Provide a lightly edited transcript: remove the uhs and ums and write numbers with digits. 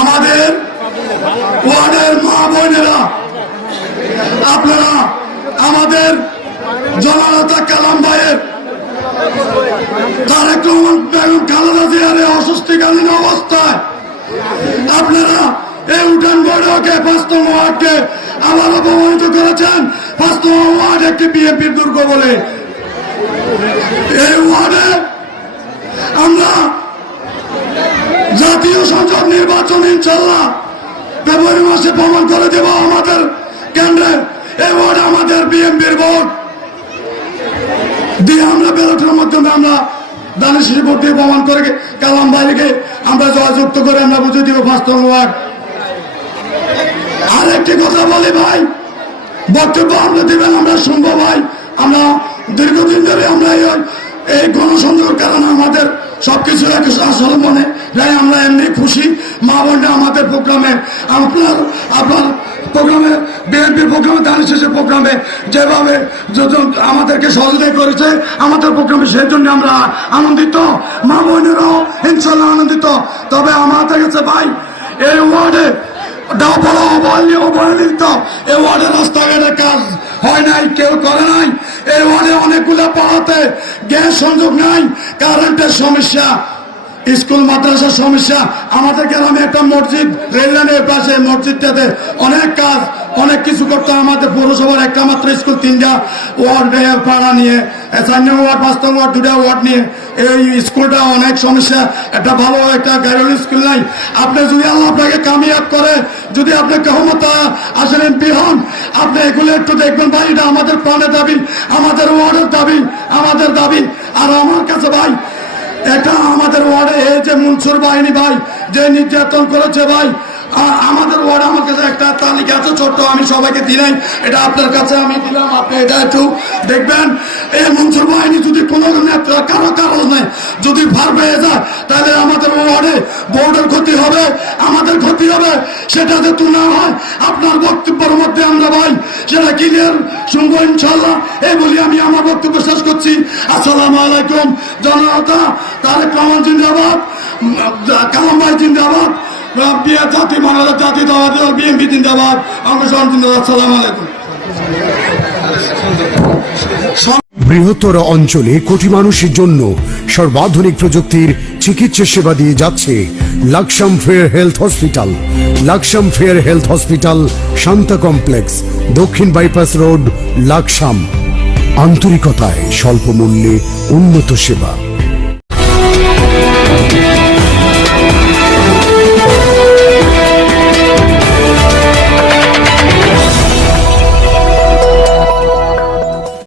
আমাদের ওয়ার্ডের মা বোনেরা, আপনারা আমাদের জননেতা কালাম ভাইয়ের তারেক রহমান বেগম খালেদা জিয়ার অস্বস্তিকালীন অবস্থায় আপনারা এই উঠান বৈঠকে 5 নং ওয়ার্ডকে আবার অপমানিত করেছেন। 5 নং ওয়ার্ড একটি বিএনপির দুর্গ বলে। এই ওয়ার্ডে আমরা জাতীয় সংসদ নির্বাচন ইনশাল্লাহ ফেব্রুয়ারি মাসে প্রমাণ করে দেব। আমাদের কেন্দ্রে এই ওয়ার্ড আমাদের বিএনপির ভোট দিয়ে আমরা ব্যালটের মাধ্যমে আমরা দানের শীষে ভোট দিয়ে প্রমাণ করে কালাম ভাইকে আমরা জয়যুক্ত করে আমরা বুঝে দিব 5 নং ওয়ার্ড। আরেকটি কথা বলি ভাই, বক্তব্য আমরা দিবেন, আমরা শুনবো ভাই। আমরা দীর্ঘদিন ধরে আমরা এই গণসংযোগের কারণে আমাদের সবকিছু আসলে মনে যাই, আমরা এমনি খুশি। মা বোনরা আমাদের প্রোগ্রামে আপনার প্রোগ্রামে বিএনপির প্রোগ্রামে দানের শেষের প্রোগ্রামে যেভাবে আমাদেরকে সহযোগিতা করেছে আমাদের প্রোগ্রামে, সেই জন্য আমরা আনন্দিত। মা বোনেরাও ইনশাল্লাহ আনন্দিত। তবে আমাদের কাছে ভাই এই ওয়ার্ডে অবহেলিত এই ওয়ার্ডে রাস্তাঘাটের কাজ হয় নাই, কেউ করে নাই। এই ওয়ার্ডে অনেকগুলো পাড়াতে গ্যাস সংযোগ নাই, কারেন্টের সমস্যা, স্কুল মাদ্রাসার সমস্যা। আমাদের গ্রামে একটা মসজিদ, রেল লাইনের পাশে মসজিদটাতে অনেক কাজ, অনেক কিছু করতে হয়। আমাদের পৌরসভার একটা মাত্র স্কুল, 3টা ওয়ার্ড পাড়া নিয়ে, 4 নং ওয়ার্ড 5 নং ওয়ার্ড 2টা ওয়ার্ড নিয়ে এই স্কুলটা অনেক সমস্যা। একটা ভালো একটা গাইডলাইন স্কুল নাই। আপনি যদি আল্লাহ আপনাকে কামিয়াব করে, যদি আপনি ক্ষমতা আসেন এমপি হন, আপনি এগুলো একটু দেখবেন ভাই। এটা আমাদের প্রাণের দাবি, আমাদের ওয়ার্ডের দাবি, আমাদের দাবি। আর আমার কাছে ভাই এটা আমাদের ওয়ার্ডে এই যে মনসুর বাহিনী ভাই যে নির্যাতন করেছে ভাই, আমাদের ওয়ার্ডে আমার কাছে একটা তালিকা আছে ছোট্ট, আমি সবাইকে দিলাই, এটা আপনার কাছে আমি দিলাম, আপনি এটা একটু দেখবেন। এই মনসুর বাহিনী যদি কোনো নেতা কারো কারণ নেই যদি ভার পেয়ে যায়, তাহলে আমাদের ওয়ার্ডে বোর্ডের ক্ষতি হবে, আমাদের ক্ষতি হবে। সেটা যাতে না হয় আপনার বক্তব্যের মধ্যে আমরা ভাই সেটা ক্লিয়ার শুনবো ইনশাল্লাহ। এই বলি আমি আমার বক্তব্য শেষ করছি। আসসালামু আলাইকুম। জনতা তারেক রহমান জিন্দাবাদ, কালাম ভাই জিন্দাবাদ, জাতি বাংলাদেশ জাতীয় দল বিএনপি জিন্দাবাদ, আমরা সব জিন্দাবাদ। আসসালামু আলাইকুম। বৃহত্তর অঞ্চলে কোটি মানুষের জন্য সর্বাধুনিক প্রযুক্তির চিকিৎসা সেবা দিয়ে যাচ্ছে Laksam fair health hospital. Laksam fair health hospital, Shanta complex, দক্ষিণ বাইপাস রোড, লাকসাম। আন্তরিকতায় স্বল্প মূল্যে উন্নত সেবা।